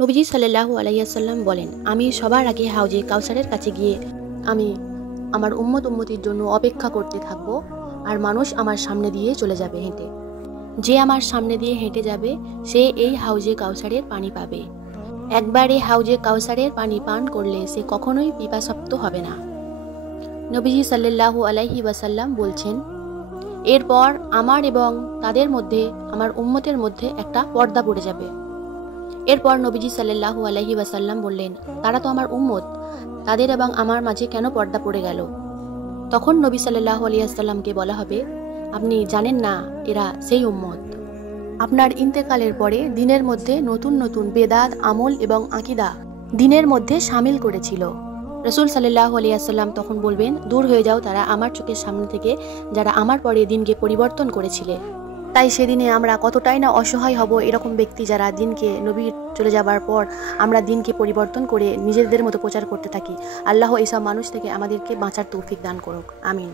নবীজি সাল্লাল্লাহু আলাইহি ওয়াসাল্লাম বলেন, আমি সবার আগে হাউজে কাউসারের কাছে গিয়ে আমি আমার উম্মতির জন্য অপেক্ষা করতে থাকব, আর মানুষ আমার সামনে দিয়ে চলে যাবে হেঁটে। যে আমার সামনে দিয়ে হেঁটে যাবে সে এই হাউজে কাউসারের পানি পাবে। একবার এই হাউজে কাউসারের পানি পান করলে সে কখনোই পিপাসার্ত হবে না। নবীজি সাল্লাল্লাহু আলাইহি ওয়াসাল্লাম বলছেন, এরপর আমার এবং তাদের মধ্যে, আমার উম্মতের মধ্যে একটা পর্দা পড়ে যাবে। এরপর নবীজি সাল্লাল্লাহু আলাইহি ওয়াসাল্লাম বললেন, তারা তো আমার উম্মত, তাদের এবং আমার মাঝে কেন পর্দা পড়ে গেল? তখন নবী সাল্লাল্লাহু আলাইহি ওয়াসাল্লামকে বলা হবে, আপনি জানেন না এরা সেই উম্মত। আপনার ইন্তেকালের পরে দিনের মধ্যে নতুন নতুন বেদাত, আমল এবং আকীদা দিনের মধ্যে শামিল করেছিল। রাসূল সাল্লাল্লাহু আলাইহি ওয়াসাল্লাম তখন বলবেন, দূর হয়ে যাও তারা আমার চোখের সামনে থেকে, যারা আমার পরে দিনকে পরিবর্তন করেছিলে। তাই সেদিনে আমরা কতটাই না অসহায় হব এরকম ব্যক্তি যারা দিনকে, নবীর চলে যাবার পর আমরা দিনকে পরিবর্তন করে নিজেদের মতো প্রচার করতে থাকি। আল্লাহ এইসব মানুষ থেকে আমাদেরকে বাঁচার তৌফিক দান করুক, আমিন।